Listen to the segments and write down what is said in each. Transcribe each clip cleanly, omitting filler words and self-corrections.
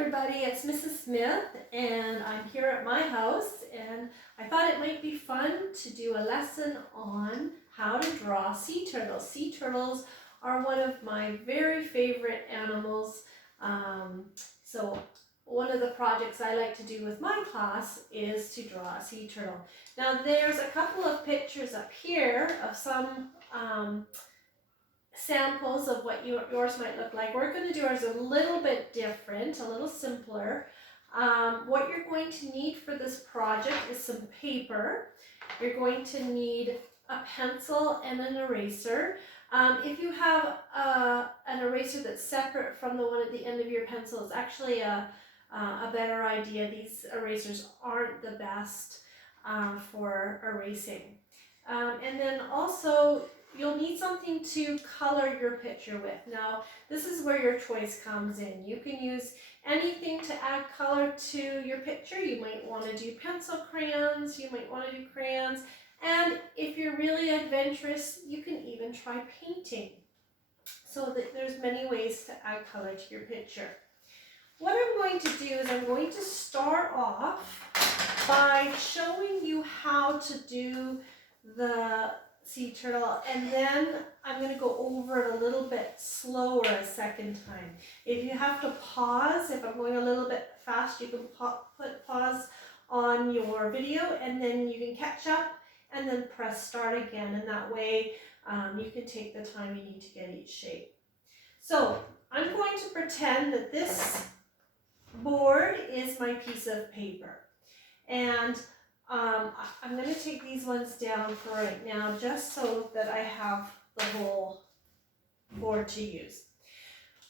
everybody, it's Mrs. Smith and I'm here at my house and I thought it might be fun to do a lesson on how to draw sea turtles. Sea turtles are one of my very favorite animals. So one of the projects I like to do with my class is to draw a sea turtle. Now there's a couple of pictures up here of some samples of what yours might look like. We're going to do ours a little bit different, a little simpler. What you're going to need for this project is some paper. You're going to need a pencil and an eraser. If you have an eraser that's separate from the one at the end of your pencil, it's actually a better idea. These erasers aren't the best for erasing. And then also, you'll need something to color your picture with. Now, this is where your choice comes in. You can use anything to add color to your picture. You might want to do pencil crayons, you might want to do crayons, and if you're really adventurous, you can even try painting. So there's many ways to add color to your picture. What I'm going to do is I'm going to start off by showing you how to do the sea turtle, and then I'm going to go over it a little bit slower a second time. If you have to pause, if I'm going a little bit fast, you can put pause on your video and then you can catch up and then press start again, and that way you can take the time you need to get each shape. So I'm going to pretend that this board is my piece of paper, and I'm going to take these ones down for right now just so that I have the whole board to use.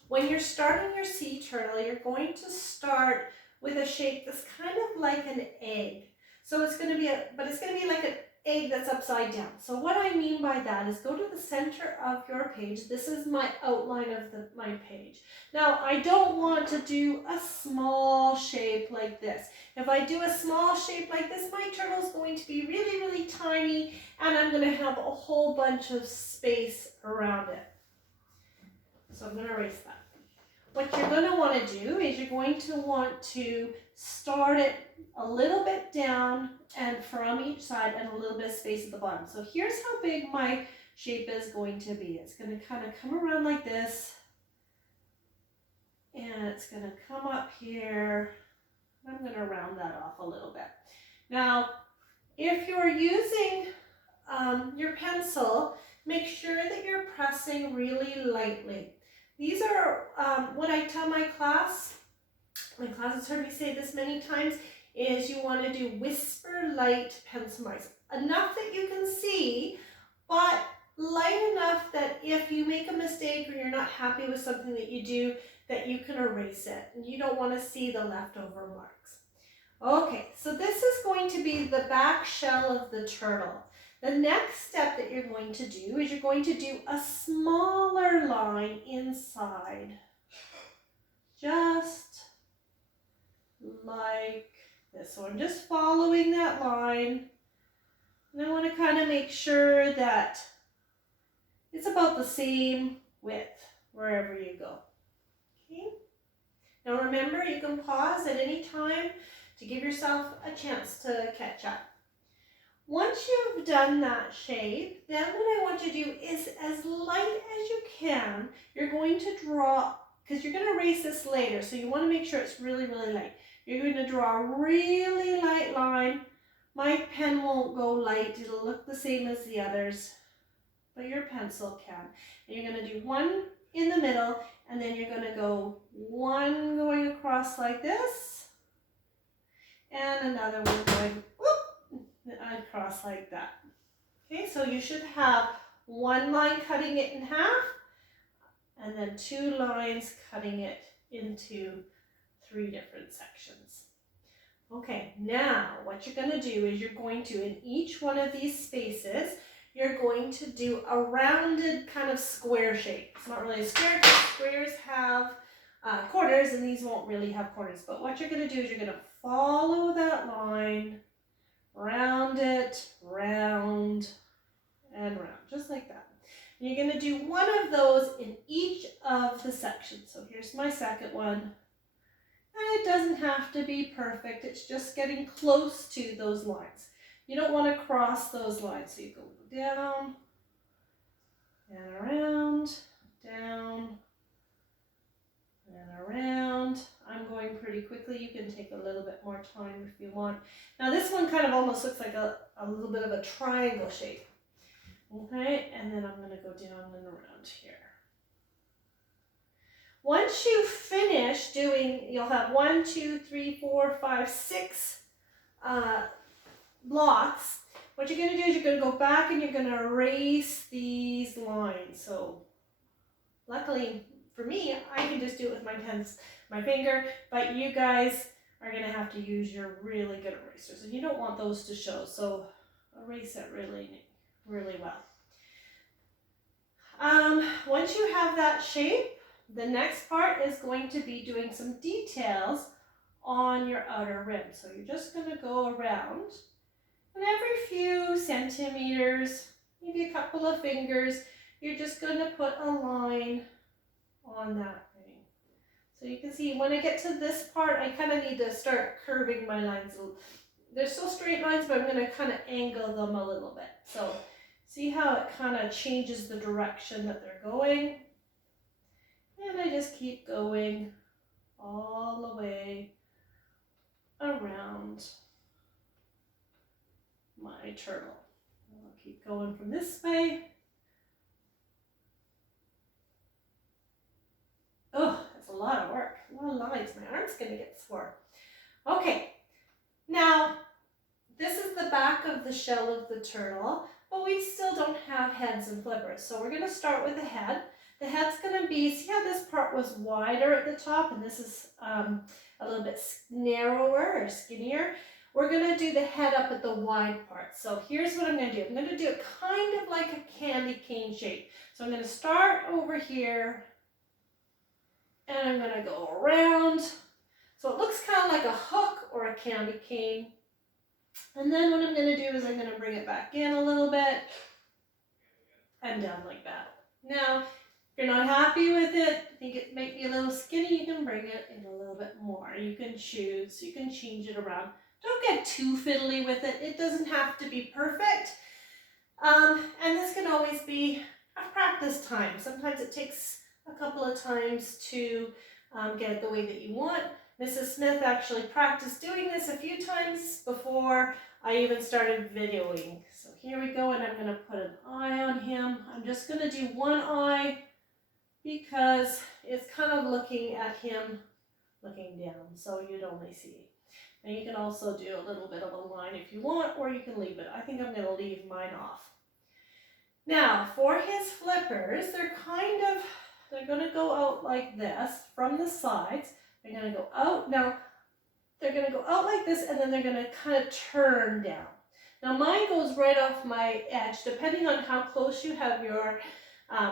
When you're starting your sea turtle, you're going to start with a shape that's kind of like an egg. So it's going to be like an egg that's upside down. So what I mean by that is go to the center of your page. This is my outline of my page. Now, I don't want to do a small shape like this. If I do a small shape like this, my turtle is going to be really, really tiny, and I'm going to have a whole bunch of space around it. So I'm going to erase that. What you're going to want to do is you're going to want to start it a little bit down and from each side and a little bit of space at the bottom. So here's how big my shape is going to be. It's going to kind of come around like this, and it's going to come up here. I'm going to round that off a little bit. Now, if you're using your pencil, make sure that you're pressing really lightly. These are what I tell my class has heard me say this many times, is you want to do whisper light pencil marks. Enough that you can see, but light enough that if you make a mistake or you're not happy with something that you do, that you can erase it. And you don't want to see the leftover marks. Okay, so this is going to be the back shell of the turtle. The next step that you're going to do is you're going to do a smaller line inside. Just like this. So I'm just following that line. And I want to kind of make sure that it's about the same width wherever you go. Okay. Now remember, you can pause at any time to give yourself a chance to catch up. Once you've done that shape, then what I want you to do is, as light as you can, you're going to draw, because you're going to erase this later, so you want to make sure it's really, really light. You're going to draw a really light line. My pen won't go light. It'll look the same as the others, but your pencil can. And you're going to do one in the middle, and then you're going to go one going across like this, and another one going across like that. Okay, so you should have one line cutting it in half, and then two lines cutting it into 3 different sections. Okay, now what you're going to do is you're going to, in each one of these spaces, you're going to do a rounded kind of square shape. It's not really a square because squares have corners, and these won't really have corners. But what you're going to do is you're going to follow that line, round it, round, and round, just like that. And you're going to do one of those in each of the sections. So here's my second one, And it doesn't have to be perfect. It's just getting close to those lines. You don't want to cross those lines. So you go down and around, down and around. I'm going pretty quickly. You can take a little bit more time if you want. Now this one kind of almost looks like a little bit of a triangle shape. Okay, and then I'm going to go down and around here. Once you finish doing, you'll have 1, 2, 3, 4, 5, 6 blocks. What you're going to do is you're going to go back and you're going to erase these lines. So luckily for me, I can just do it with my finger, but you guys are going to have to use your really good erasers, and you don't want those to show, so erase it really, really well. Once you have that shape, the next part is going to be doing some details on your outer rim. So you're just going to go around, and every few centimeters, maybe a couple of fingers, you're just going to put a line on that ring. So you can see when I get to this part, I kind of need to start curving my lines. They're still straight lines, but I'm going to kind of angle them a little bit. So see how it kind of changes the direction that they're going? And I just keep going all the way around my turtle. I'll keep going from this way. Oh, that's a lot of work, a lot of lines. My arm's gonna get sore. Okay, now this is the back of the shell of the turtle, but we still don't have heads and flippers. So we're gonna start with the head. The head's gonna be, see how this part was wider at the top and this is a little bit narrower or skinnier? We're gonna do the head up at the wide part. So here's what I'm gonna do. I'm gonna do it kind of like a candy cane shape. So I'm gonna start over here and I'm gonna go around. So it looks kind of like a hook or a candy cane. And then what I'm gonna do is I'm gonna bring it back in a little bit and down like that. Now, if you're not happy with it, think it might be a little skinny, you can bring it in a little bit more. You can choose, you can change it around. Don't get too fiddly with it. It doesn't have to be perfect. And this can always be a practice time. Sometimes it takes a couple of times to get it the way that you want. Mrs. Smith actually practiced doing this a few times before I even started videoing. So here we go, and I'm going to put an eye on him. I'm just going to do one eye because it's kind of looking at him looking down, so you'd only see. And you can also do a little bit of a line if you want, or you can leave it. I think I'm going to leave mine off. Now, for his flippers, they're going to go out like this from the sides. They're going to go out. Now, they're going to go out like this, and then they're going to kind of turn down. Now, mine goes right off my edge. Depending on how close you have your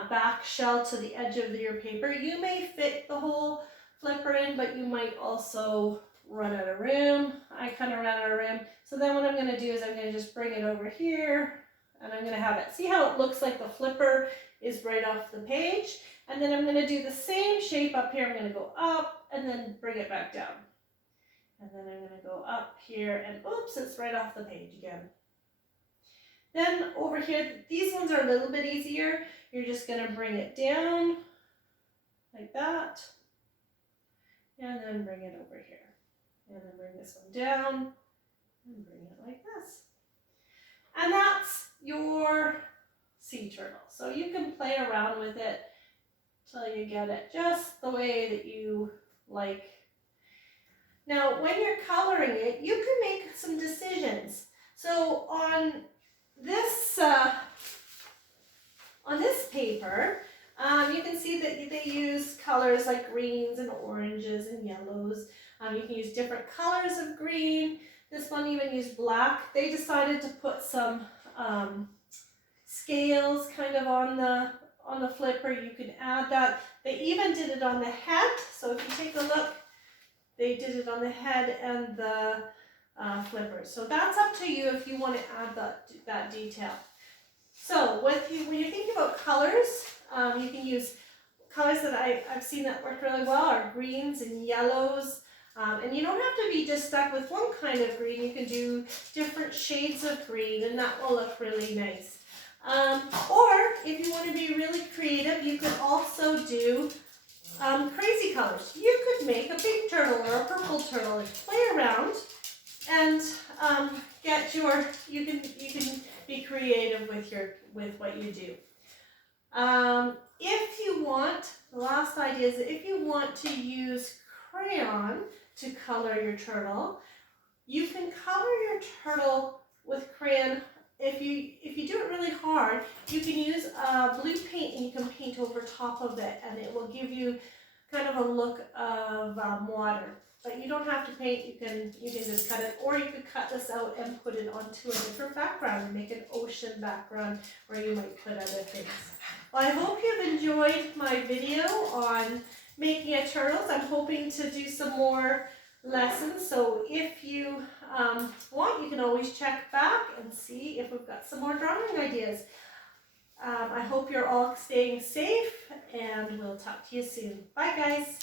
back shell to the edge of your paper, you may fit the whole flipper in, but you might also run out of room. I kind of ran out of room. So then what I'm going to do is I'm going to just bring it over here, and I'm going to have it. See how it looks like the flipper is right off the page? And then I'm going to do the same shape up here. I'm going to go up and then bring it back down. And then I'm going to go up here and oops, it's right off the page again. Then over here, these ones are a little bit easier. You're just going to bring it down like that. And then bring it over here. And then bring this one down and bring it like this. And that's your sea turtle. So you can play around with it till you get it just the way that you like. Now, when you're coloring it, you can make some decisions. So on this paper, you can see that they use colors like greens and oranges and yellows. You can use different colors of green. This one even used black. They decided to put some scales kind of on the flipper. You can add that. They even did it on the head. So if you take a look, they did it on the head and the flipper. So that's up to you if you want to add that detail. So when you're thinking about colors, you can use colors that I've seen that work really well are greens and yellows. And you don't have to be just stuck with one kind of green. You can do different shades of green, and that will look really nice. Or if you want to be really creative, you could also do crazy colors. You could make a pink turtle or a purple turtle and play around and get your, you can be creative with what you do. If you want, the last idea is that if you want to use crayon to color your turtle, you can color your turtle with crayon. If you do it really hard, you can use blue paint and you can paint over top of it, and it will give you kind of a look of water. But you don't have to paint, you can just cut it, or you could cut this out and put it onto a different background and make an ocean background where you might put other things. Well, I hope you've enjoyed my video on making a turtles. I'm hoping to do some more lessons, so if you want, you can always check back and see if we've got some more drawing ideas. I hope you're all staying safe, and we'll talk to you soon. Bye, guys.